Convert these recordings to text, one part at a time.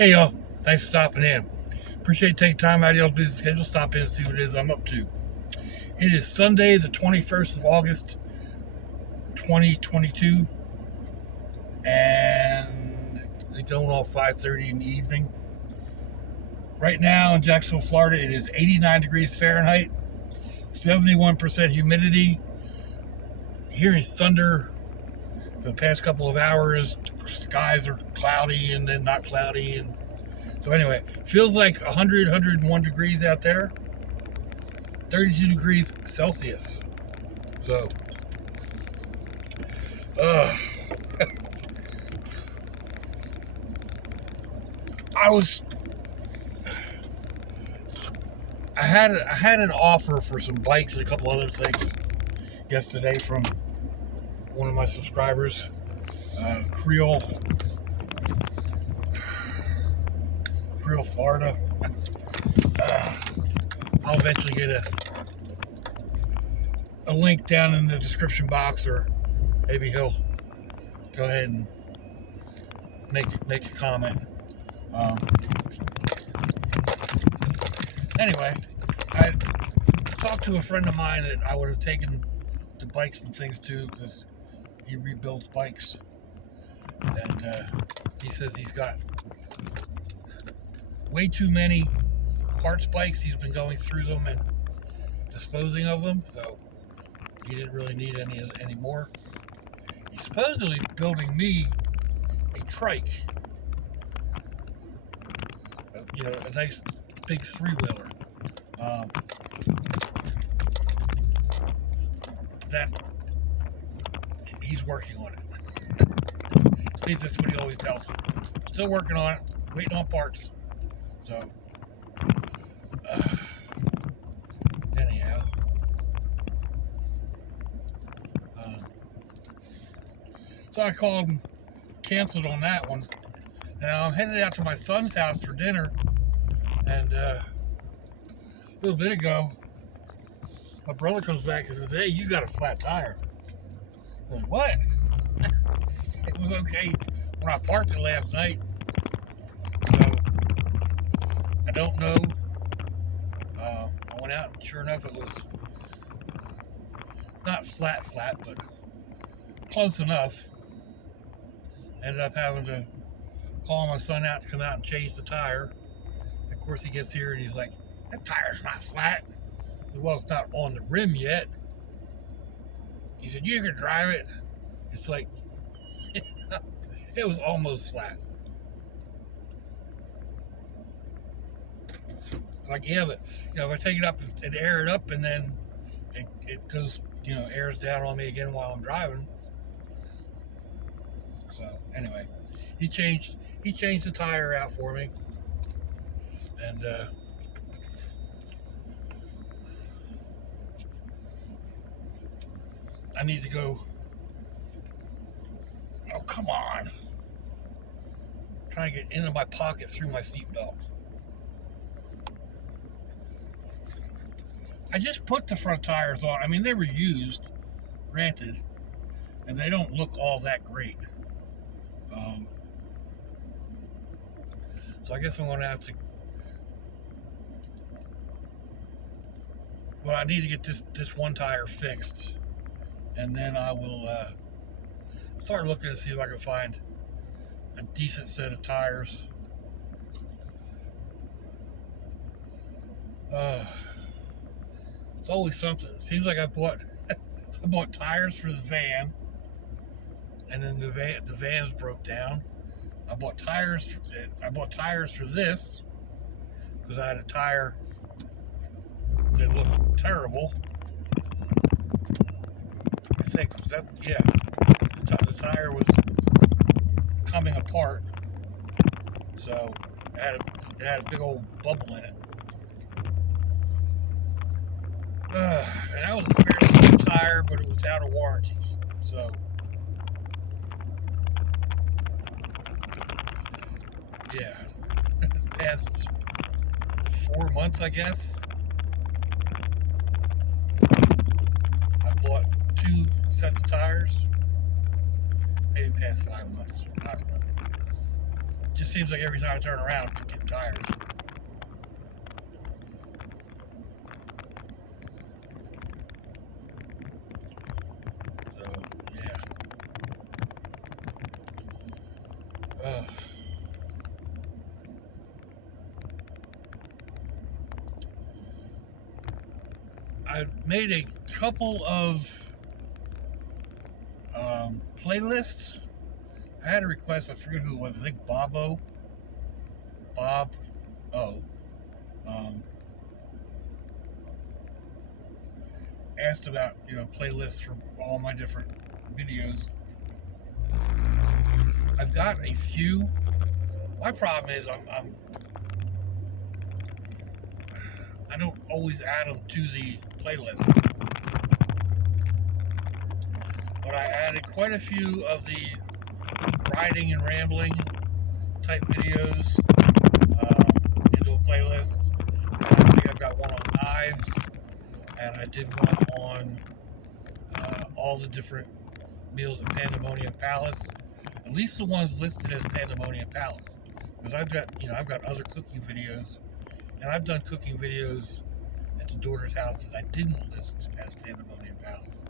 Hey y'all, thanks for stopping in. Appreciate taking time out of y'all's busy schedule. Stop in and see what it is I'm up to. It is Sunday, the 21st of August, 2022, and it's going off 5:30 in the evening. Right now in Jacksonville, Florida, it is 89 degrees Fahrenheit, 71% humidity. Hearing thunder for the past couple of hours. Skies are cloudy and then not cloudy, and so anyway, feels like 101 degrees out there, 32 degrees Celsius. So, I had an offer for some bikes and a couple other things yesterday from one of my subscribers, Creel Florida. I'll eventually get a link down in the description box, or maybe he'll go ahead and make a comment. Anyway, I talked to a friend of mine that I would have taken the bikes and things to, because he rebuilds bikes, and he says he's got way too many parts bikes. He's been going through them and disposing of them, so he didn't really need any more. He's supposedly building me a trike, a nice big three-wheeler. That he's working on it. At least that's what he always tells me. Still working on it, waiting on parts. So, anyhow, so I called and canceled on that one. Now I'm headed out to my son's house for dinner, and a little bit ago, my brother comes back and says, "Hey, you got a flat tire." I'm like, what? It was okay when I parked it last night. So, I don't know. I went out and sure enough it was not flat, but close enough. Ended up having to call my son out to come out and change the tire. Of course he gets here and he's like, "That tire's not flat." Well, it's not on the rim yet. He said, "You can drive it." It's like, it was almost flat. Like, yeah, but if I take it up and air it up, and then it goes, airs down on me again while I'm driving. So anyway, he changed the tire out for me, and I need to go. Oh, come on! I'm trying to get into my pocket through my seatbelt. I just put the front tires on. I mean, they were used, granted, and they don't look all that great. So I guess I'm going to have to. Well, I need to get this one tire fixed, and then I will start looking to see if I can find a decent set of tires. It's always something. It seems like I bought tires for the van, and then the van's broke down. I bought tires for this because I had a tire that looked terrible. I think the tire was coming apart, so it had a big old bubble in it. And that was a fairly good tire, but it was out of warranty. So, yeah, past 4 months, I guess, I bought 2 sets of tires. Maybe past 5 months. I don't know. Just seems like every time I turn around, I'm getting tired. So, yeah. I made a couple of playlists. I had a request, I forget who it was, I think Bob O. Asked about, playlists from all my different videos. I've got a few. My problem is I don't always add them to the playlist. But I added quite a few of the riding and rambling type videos into a playlist. I think I've got one on knives, and I did one on all the different meals at Pandemonium Palace. At least the ones listed as Pandemonium Palace, because I've got other cooking videos, and I've done cooking videos at the daughter's house that I didn't list as Pandemonium Palace.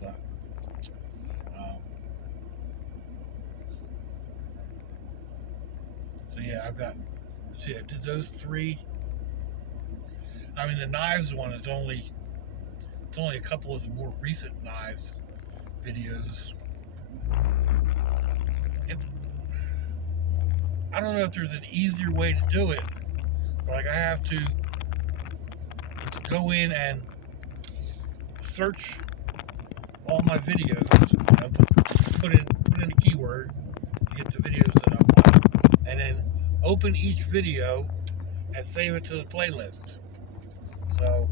But so yeah, I did those three. I mean, the knives one is only a couple of the more recent knives videos. I don't know if there's an easier way to do it, but like I have to go in and search all my videos, put in a keyword to get the videos that I want, and then open each video and save it to the playlist. So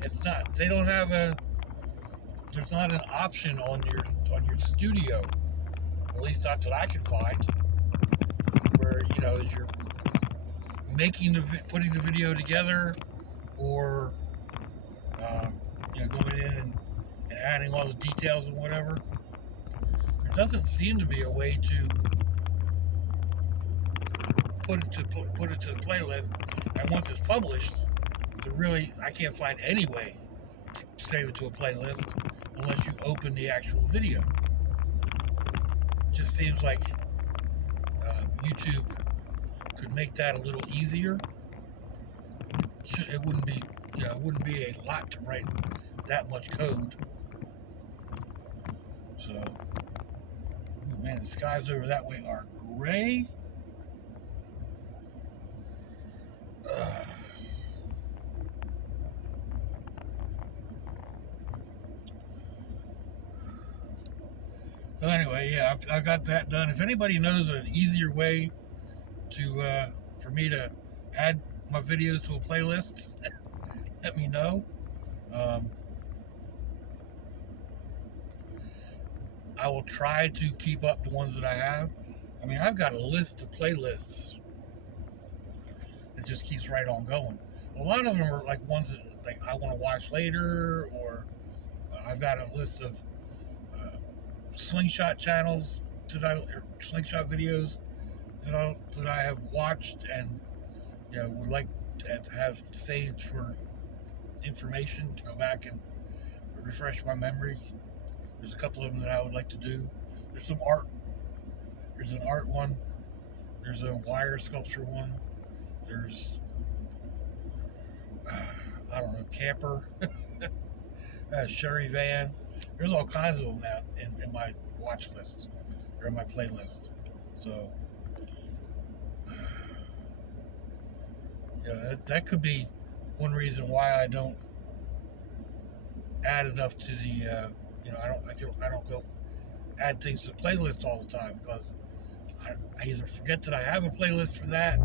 there's not an option on your studio, at least that's what I can find, where as you're putting the video together, or going in and adding all the details and whatever. There doesn't seem to be a way to put it to the playlist, and once it's published, I can't find any way to save it to a playlist unless you open the actual video. It just seems like YouTube could make that a little easier. It wouldn't be a lot to write that much code. So, man, the skies over that way are gray. So anyway, yeah, I got that done. If anybody knows an easier way for me to add my videos to a playlist, let me know. I will try to keep up the ones that I have. I mean, I've got a list of playlists that just keeps right on going. A lot of them are like ones that I want to watch later, or I've got a list of slingshot channels or slingshot videos that I have watched and would like to have saved for information to go back and refresh my memory. There's a couple of them that I would like to do. There's some art. There's an art one. There's a wire sculpture one. There's I don't know, camper, Sherry van. There's all kinds of them now in my watch list or in my playlist. So that could be one reason why I don't add enough to the I don't go add things to the playlist all the time, because I either forget that I have a playlist for that,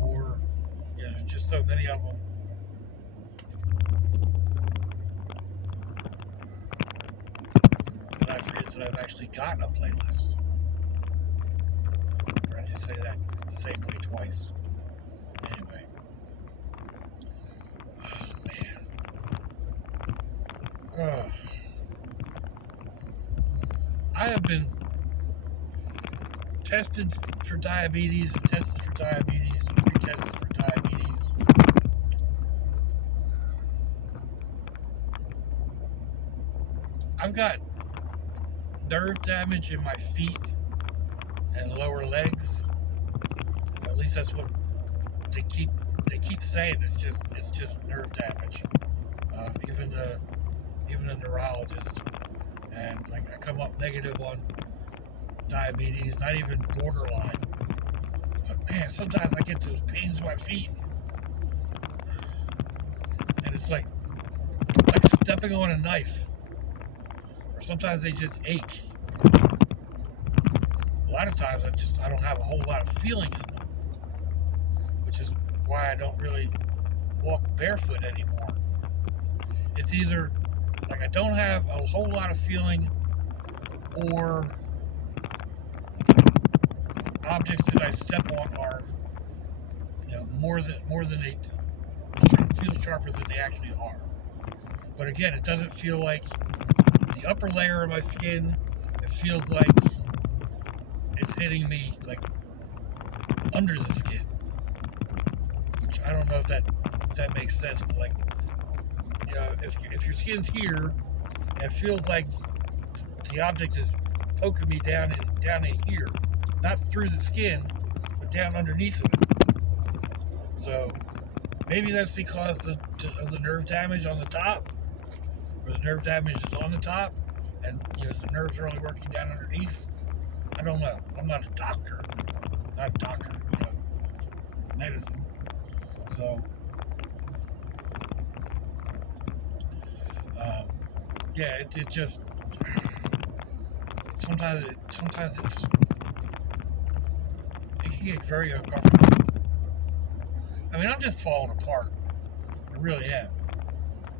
or there's just so many of them. That I forget that I've actually got a playlist. Or I just say that the same way twice. Anyway. Oh, man. I have been tested for diabetes, and tested for diabetes, and retested for diabetes. I've got nerve damage in my feet and lower legs. At least that's what they keep saying. It's just nerve damage. Even a neurologist, and like I come up negative on diabetes, not even borderline. But man, sometimes I get those pains in my feet, and it's like stepping on a knife. Or sometimes they just ache. A lot of times I don't have a whole lot of feeling in them, which is why I don't really walk barefoot anymore. It's either like I don't have a whole lot of feeling, or objects that I step on are, more than they feel sharper than they actually are. But again, it doesn't feel like the upper layer of my skin. It feels like it's hitting me like under the skin, which I don't know if that makes sense. But like, if your skin's here, it feels like the object is poking me down in here, not through the skin, but down underneath of it. So maybe that's because of the nerve damage on the top, or the nerve damage is on the top, and the nerves are only working down underneath. I don't know. I'm not a doctor. Medicine. So, it just sometimes it can get very uncomfortable. I mean, I'm just falling apart. I really am.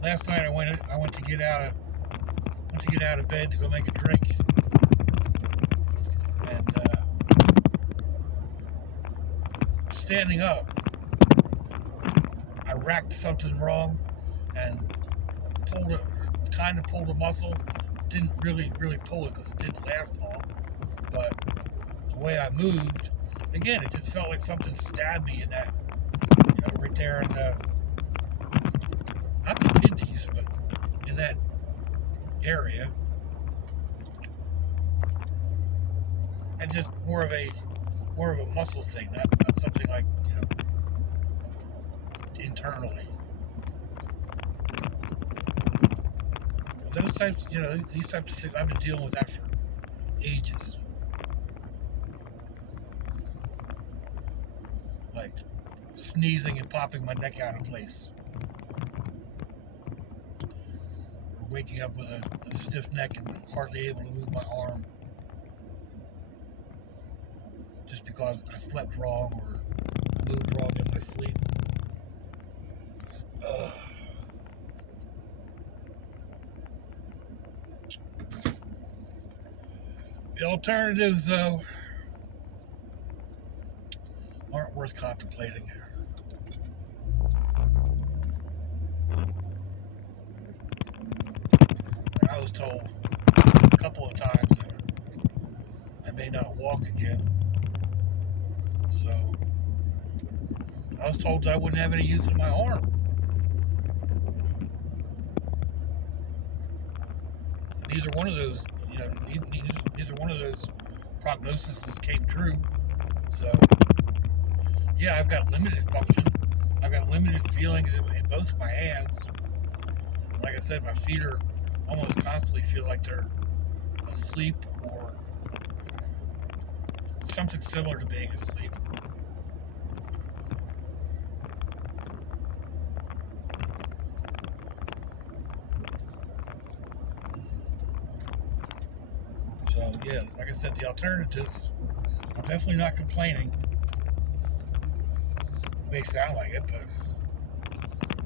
Last night I went to get out of bed to go make a drink, and standing up, I racked something wrong and pulled a muscle. Didn't really pull it because it didn't last long, but the way I moved, again, it just felt like something stabbed me in that, right there in the, not the kidneys, but in that area. And just more of a muscle thing, not something like, internally. Those types, these types of things, I've been dealing with that for ages. Like sneezing and popping my neck out of place, or waking up with a stiff neck and hardly able to move my arm, just because I slept wrong or moved wrong in my sleep. The alternatives, though, aren't worth contemplating. I was told a couple of times that I may not walk again. So I was told that I wouldn't have any use of my arm. Neither one of those, neither one of those prognoses came true. So yeah, I've got limited function. I've got limited feeling in both of my hands. Like I said, my feet are almost constantly feel like they're asleep, or something similar to being asleep. So yeah, like I said, the alternatives, I'm definitely not complaining. It may sound like it, but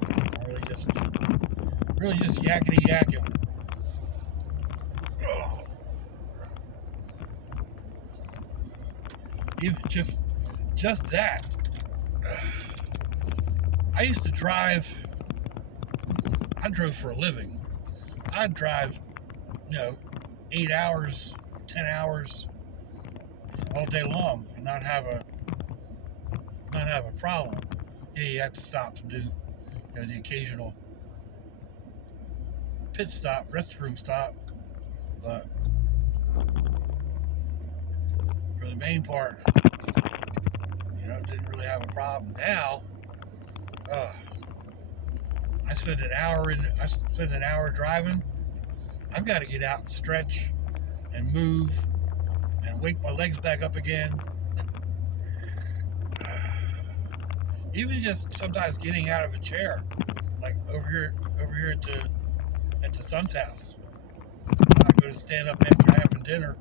I'm really just yakety yakking. Even just that. I used to drive. I drove for a living. I'd drive, 8 hours, 10 hours, all day long and not have a problem. Yeah, you have to stop and do the occasional pit stop, restroom stop, but for the main part, didn't really have a problem. Now, I spend an hour driving. I've got to get out and stretch and move and wake my legs back up again. Even just sometimes getting out of a chair, like over here at the son's house. I go to stand up after having dinner,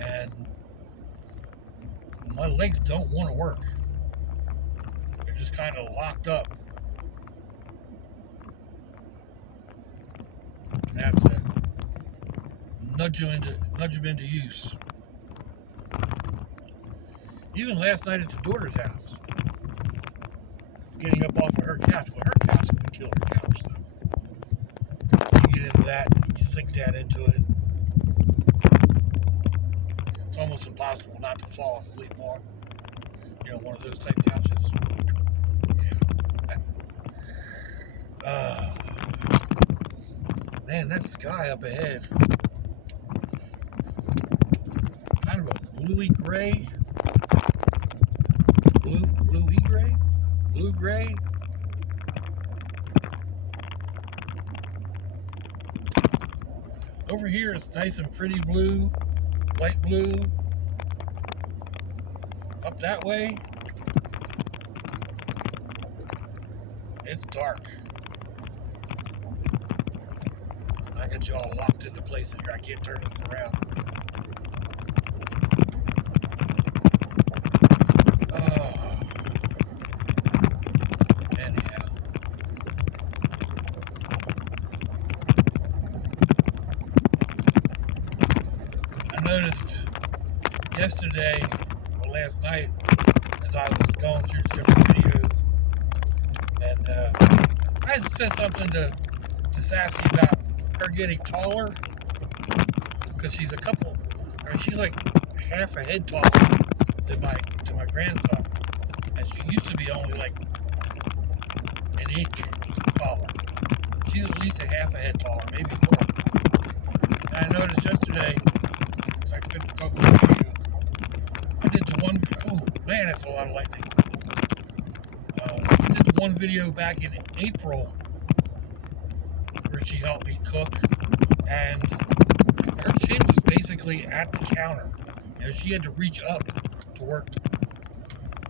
and my legs don't want to work. They're just kind of locked up. I have to nudge them into use. Even last night at the daughter's house, getting up off of her couch. Well, her couch is a killer couch, though. You get into that, you sink down into it. It's almost impossible not to fall asleep on, one of those type couches. Yeah. Man, that sky up ahead, kind of a bluey gray. Blue gray. Over here it's nice and pretty blue, light blue. Up that way, it's dark. I got you all locked into place here. I can't turn this around. Noticed yesterday or last night as I was going through the different videos, and I had said something to Sassy about her getting taller, because she's like half a head taller than my grandson, and she used to be only like an inch taller. She's at least a half a head taller, maybe more. And I noticed yesterday, I did the one, oh man, that's a lot of lightning. I did the one video back in April where she helped me cook, and her chin was basically at the counter. She had to reach up to work,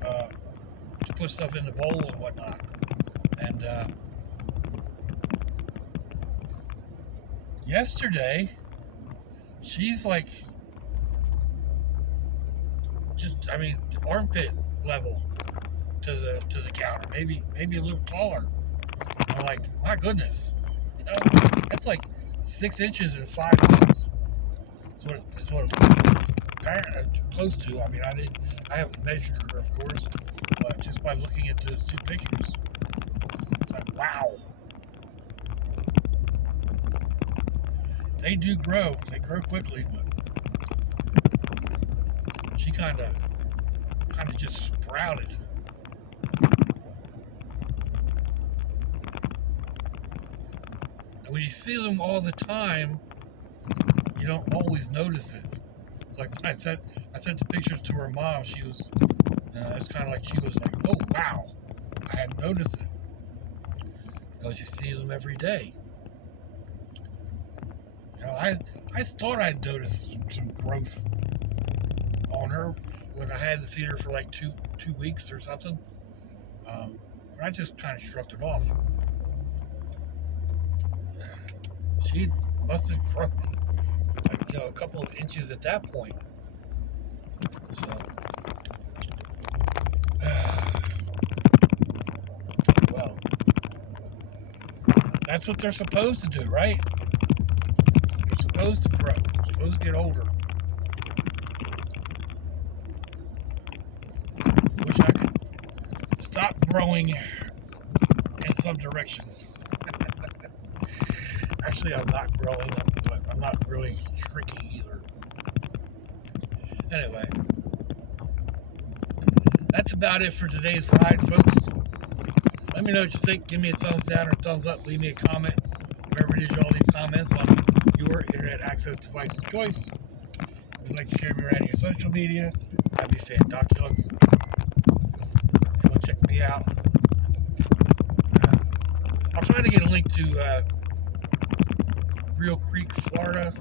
to put stuff in the bowl and whatnot. And yesterday, she's like, armpit level to the counter, maybe a little taller. I'm like, my goodness, that's like 6 inches in 5 months. That's what apparently close to. I haven't measured her, of course, but just by looking at those two pictures, it's like, wow. They do grow. They grow quickly, but she kind of just sprouted. And when you see them all the time, you don't always notice it. It's like when I sent the pictures to her mom, she was, it's kind of like she was like, oh wow, I hadn't noticed it, because you see them every day. I thought I'd noticed some growth on her when I hadn't seen her for like two weeks or something. But I just kind of shrugged it off. She must have grown like, a couple of inches at that point. So, well, that's what they're supposed to do, right? They're supposed to grow. They're supposed to get older. Wish I could stop growing in some directions. Actually, I'm not growing, but I'm not really shrinking either. Anyway, that's about it for today's ride, folks. Let me know what you think. Give me a thumbs down or thumbs up. Leave me a comment. Wherever it is you all these comments on your internet access device of choice. If you'd like to share me around your social media, that'd be fantabulous. Go check me out. I'll try to get a link to Creel Florida,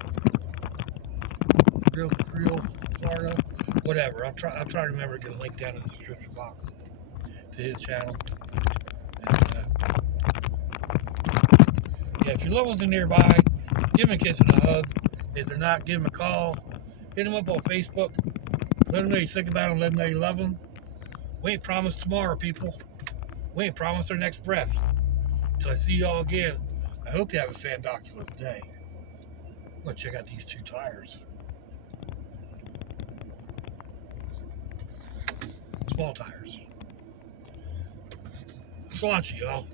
whatever. I'll try to remember to get a link down in the description box to his channel. And, yeah, if your loved ones are nearby, give them a kiss and a hug. If they're not, give them a call. Hit them up on Facebook. Let them know you think about them. Let them know you love them. We ain't promised tomorrow, people. We ain't promised our next breath. Until I see you all again, I hope you have a fantabulous day. I'm going to check out these 2 tires. Small tires. Sláinte, y'all.